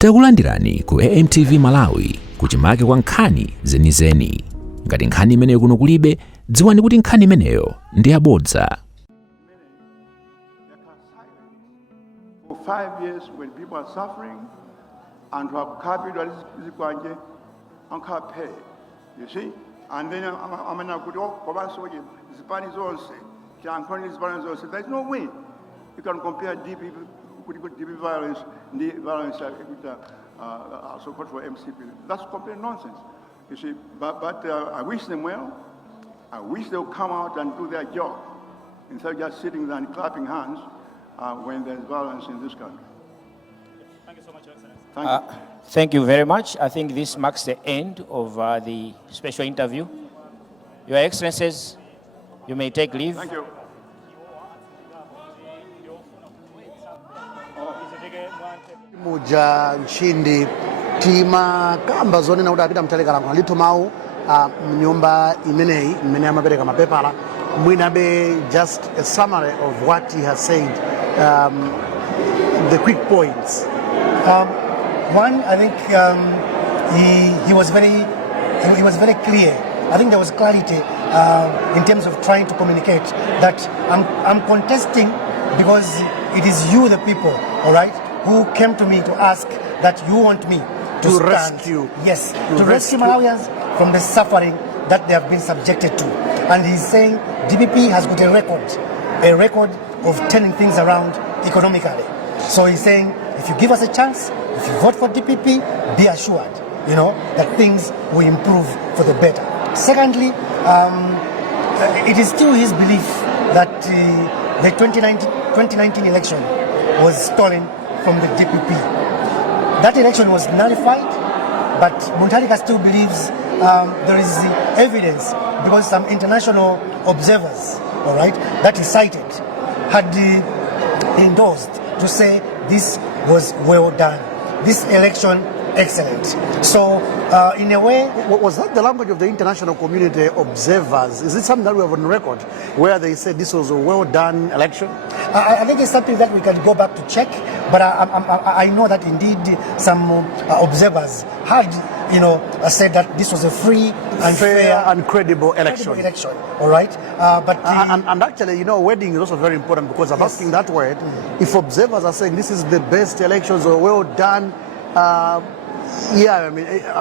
Takulandirani ku AMTV Malawi kuchimake kwa nkhani zenizeni. Ngati nkhani imeneyo kuno kulibe, dziwani kuti nkhani imeneyo ndi yabodza. For 5 years when people are suffering and who have capital and can't pay, you see? And then I'm in a good there's no way you can compare DP violence, the violence so-called for MCP. That's complete nonsense, you see. But I wish them well. I wish they'll come out and do their job instead of just sitting there and clapping hands when there's violence in this country. Thank you so much, Your Excellency. Thank you. Thank you very much. I think this marks the end of the special interview. Your Excellencies, you may take leave. Thank you. Muja nchindi tima kamba zone na udapita mtaleka kwa lito mau mnyumba imenei imene mapereka mapepala mwinabe just a summary of what he has said, the quick points. One, I think he was very clear. I think there was clarity in terms of trying to communicate that I'm contesting because it is you, the people, all right, who came to me to ask that you want me to rescue. Yes, to rescue Malawians from the suffering that they have been subjected to. And he's saying DPP has got a record of turning things around economically. So he's saying, if you give us a chance, if you vote for DPP, be assured, that things will improve for the better. Secondly, it is still his belief that the 2019 election was stolen from the DPP. That election was nullified, but Mutharika still believes there is evidence because some international observers, all right, that he cited had endorsed to say this was well done, this election excellent. So in a way, was that the language of the international community observers? Is it something that we have on record where they said this was a well done election? I think it's something that we can go back to check, but I know that indeed some observers had said that this was a free and fair and credible election. All right, and actually, wording is also very important because I'm asking that word. If observers are saying this is the best elections or well done, I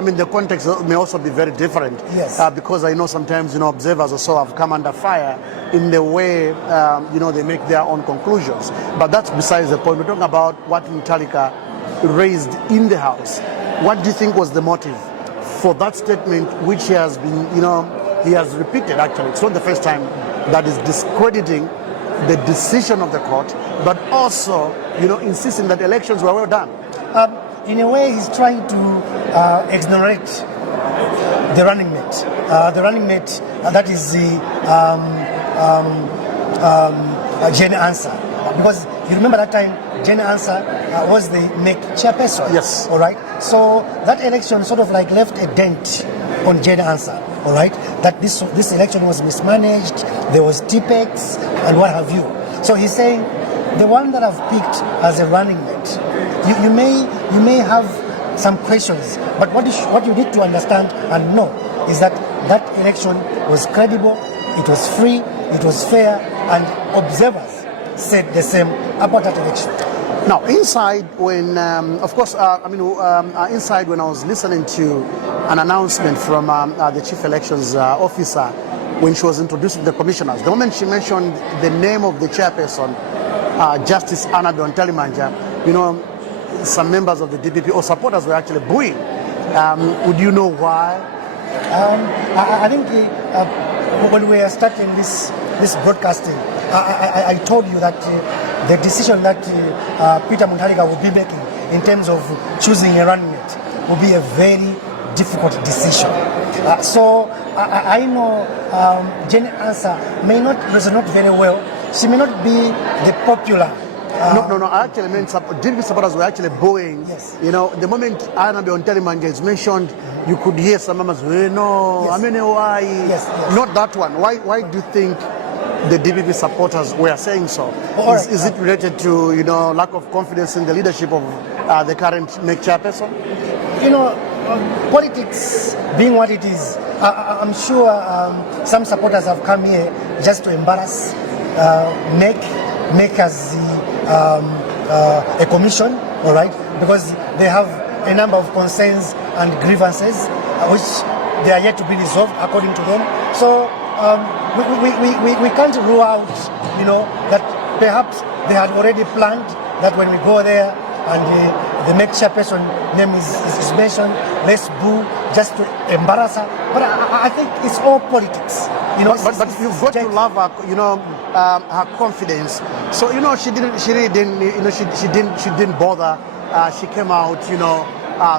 mean the context may also be very different. Yes. Because I know sometimes observers also have come under fire in the way they make their own conclusions. But that's besides the point. We're talking about what Mutharika raised in the House. What do you think was the motive for that statement, which he has been, he has repeated actually? It's not the first time that is discrediting the decision of the court, but also, insisting that elections were well done. In a way, he's trying to exonerate the running mate. The running mate, that is the Jane Ansah. Because you remember that time, Jane Ansah was the NEC chairperson. Yes. All right. So that election sort of like left a dent on Jane Ansah. All right. That this election was mismanaged. There was TPEX and what have you. So he's saying the one that I've picked as a running mate, you may have some questions, but what you need to understand and know is that that election was credible, it was free, it was fair, and observers said the same about that election. Now, inside when, inside when I was listening to an announcement from the chief elections officer when she was introducing the commissioners, the moment she mentioned the name of the chairperson, Justice Ontalimanja, some members of the DPP or supporters were actually booing. Would you know why? I think when we are starting this broadcasting, I told you that the decision that Peter Mutharika will be making in terms of choosing a running mate will be a very difficult decision. So I know Jane Ansah may not resonate very well. She may not be the popular. No. I actually meant DPP supporters were actually booing. Yes. The moment Ontalimanja is mentioned, you could hear some members, no, Yes. I mean, why? Yes. Not that one. Why do you think the DPP supporters were saying so. All right. Is it related to, lack of confidence in the leadership of the current MEC chairperson? Politics being what it is, I'm sure some supporters have come here just to embarrass MEC as a commission, all right, because they have a number of concerns and grievances which they are yet to be resolved according to them. So we can't rule out, that perhaps they had already planned that when we go there and the MEC chairperson name is mentioned, let's boo just to embarrass her. But I think it's all politics. But you've got to love her, her confidence. So she really didn't, she didn't bother. She came out,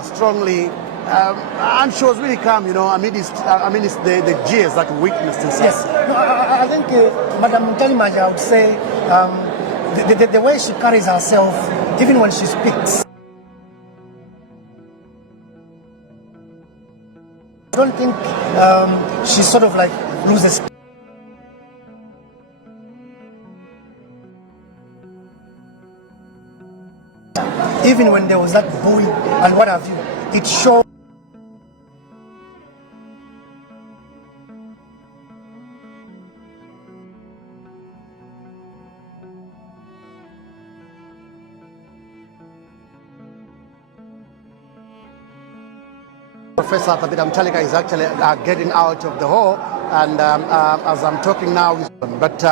strongly, and she was really calm, amidst the jeers that we witnessed inside. Yes, no, I think Madam Ntalimaja, I would say the way she carries herself, even when she speaks, I don't think she sort of like loses. Even when there was that booing and what have you, it showed. Professor Mutharika is actually getting out of the hall, and as I'm talking now, but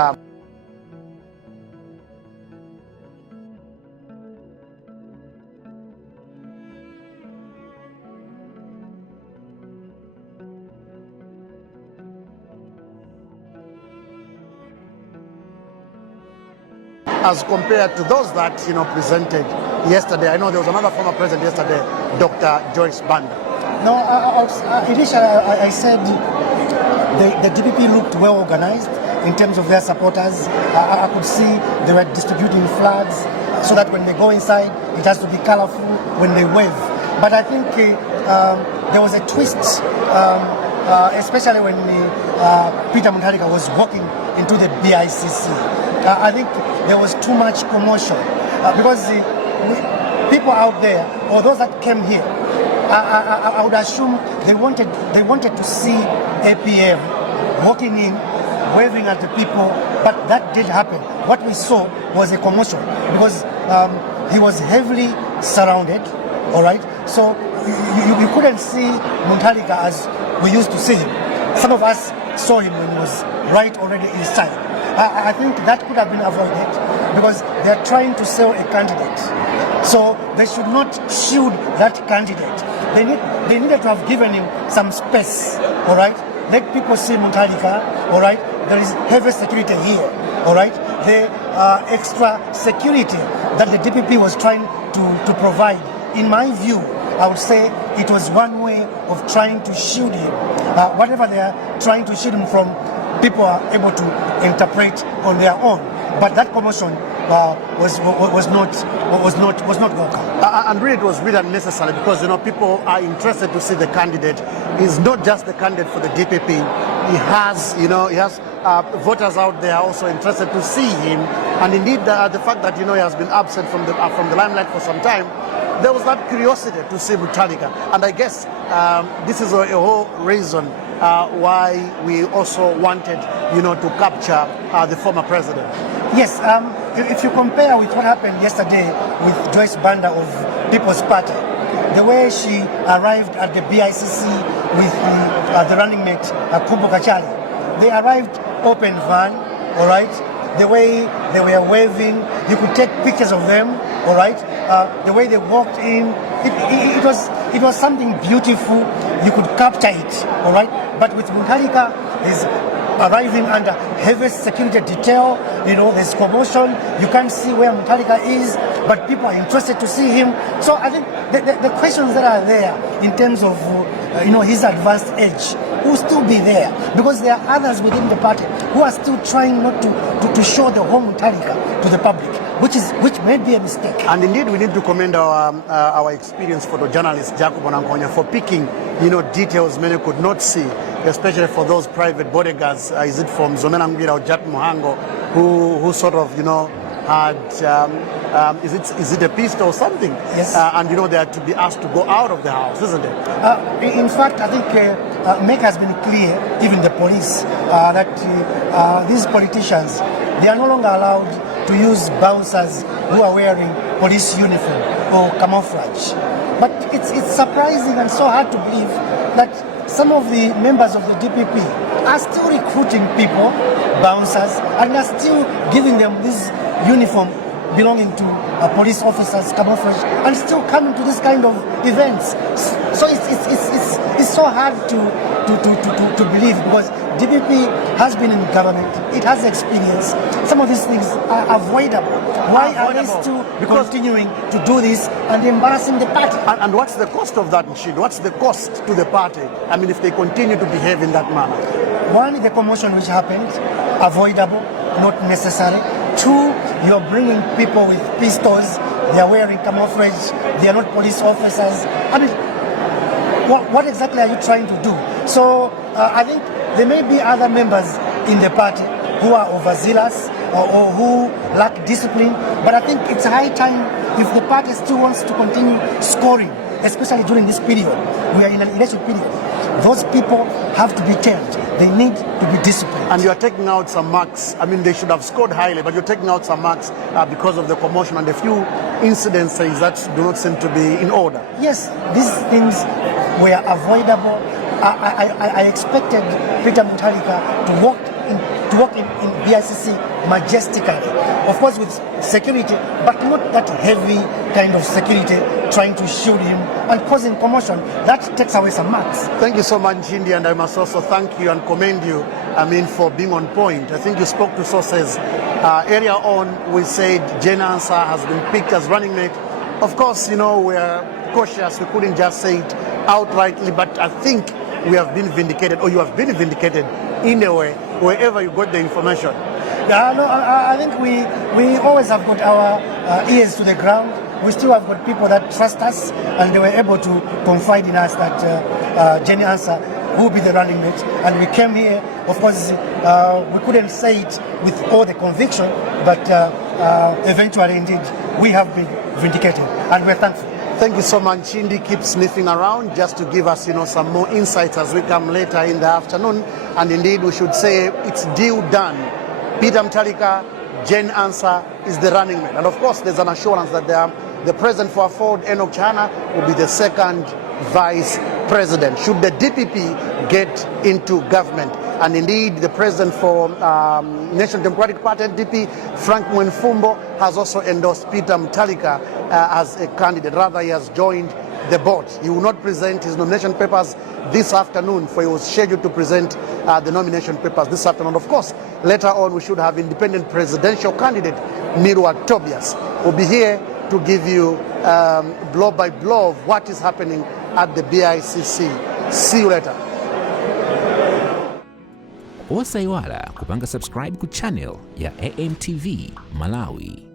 as compared to those that presented yesterday, I know there was another former president yesterday, Dr. Joyce Banda. No, initially I said the DPP looked well organized in terms of their supporters. I could see they were distributing flags so that when they go inside, it has to be colorful when they wave. But I think there was a twist, especially when Peter Mutharika was walking into the BICC. I think there was too much commotion because people out there, or those that came here, I would assume they wanted to see APM walking in, waving at the people, but that did happen. What we saw was a commotion because he was heavily surrounded, all right? So you couldn't see Mutharika as we used to see him. Some of us saw him when he was right already inside. I think that could have been avoided because they're trying to sell a candidate. So they should not shield that candidate. They needed to have given him some space, all right? Let people see Mutharika, all right? There is heavy security here, all right? The extra security that the DPP was trying to provide, in my view, I would say it was one way of trying to shield him. Whatever they are trying to shield him from, people are able to interpret on their own. But that commotion was not welcome. And really, it was really unnecessary because people are interested to see the candidate. He's not just the candidate for the DPP. He has voters out there also interested to see him. And indeed, the fact that he has been absent from the limelight for some time, there was that curiosity to see Mutharika. And I guess this is a whole reason why we also wanted, to capture the former president. Yes, if you compare with what happened yesterday with Joyce Banda of People's Party, the way she arrived at the BICC with the running mate, Kumbo Kachali, they arrived open van, all right? The way they were waving, you could take pictures of them, all right? The way they walked in, it was something beautiful. You could capture it, all right? But with Mutharika, he's arriving under heavy security detail. There's commotion. You can't see where Mutharika is, but people are interested to see him. So I think the questions that are there in terms of his advanced age will still be there because there are others within the party who are still trying not to show the whole Mutharika to the public, which may be a mistake. And indeed, we need to commend our experienced photojournalist Jacob Onankonya for picking details many could not see, especially for those private bodyguards. Is it from Zomela Ngbira or Jat Muhango, who sort of, had, is it a pistol or something? Yes. And, they are to be asked to go out of the house, isn't it? In fact, I think MEC has been clear, even the police, that these politicians, they are no longer allowed to use bouncers who are wearing police uniform or camouflage. But it's surprising and so hard to believe that some of the members of the DPP are still recruiting people, bouncers, and are still giving them this uniform belonging to police officers, camouflage, and still coming to this kind of events. So it's so hard to believe, because DPP has been in government, it has experience. Some of these things are avoidable. Why are they still continuing to do this and embarrassing the party? And what's the cost of that, Nshid? What's the cost to the party? I mean, if they continue to behave in that manner. One, the commotion which happened, avoidable, not necessary. Two, you're bringing people with pistols, they are wearing camouflage, they are not police officers. I mean, what exactly are you trying to do? So I think there may be other members in the party who are overzealous or who lack discipline, but I think it's high time, if the party still wants to continue scoring, especially during this period, we are in an election period, those people have to be tamed. They need to be disciplined. And you are taking out some marks. I mean, they should have scored highly, but you're taking out some marks because of the commotion and a few incidences that do not seem to be in order. Yes, these things were avoidable. I expected Peter Mutharika to walk in BICC majestically. Of course with security, but not that heavy kind of security trying to shield him and causing commotion. That takes away some marks. Thank you so much, Chindi, and I must also thank you and commend you, for being on point. I think you spoke to sources. Earlier on, we said Jane Ansah has been picked as running mate. Of course, we're cautious. We couldn't just say it outrightly, but I think we have been vindicated, or you have been vindicated in a way, wherever you got the information. Yeah, no, I think we always have got our ears to the ground. We still have got people that trust us, and they were able to confide in us that Jenny Ansah will be the running mate. And we came here, of course, we couldn't say it with all the conviction, but eventually, indeed, we have been vindicated, and we're thankful. Thank you so much, Chindi. Keep sniffing around just to give us, some more insights as we come later in the afternoon. And indeed, we should say it's deal done. Peter Mutharika, Jane Ansah is the running mate. And of course, there's an assurance that the president for Afford, Enoch Chana, will be the second vice president, should the DPP get into government. And indeed, the president for National Democratic Party, NDP, Frank Mwenfumbo, has also endorsed Peter Mutharika as a candidate. Rather, he has joined the board. He will not present his nomination papers this afternoon, for he was scheduled to present the nomination papers this afternoon. Of course, later on, we should have independent presidential candidate Mirwa Tobias will be here to give you blow by blow of what is happening at the BICC. See you later. Osaiwala kupanga subscribe ku channel ya AMTV Malawi.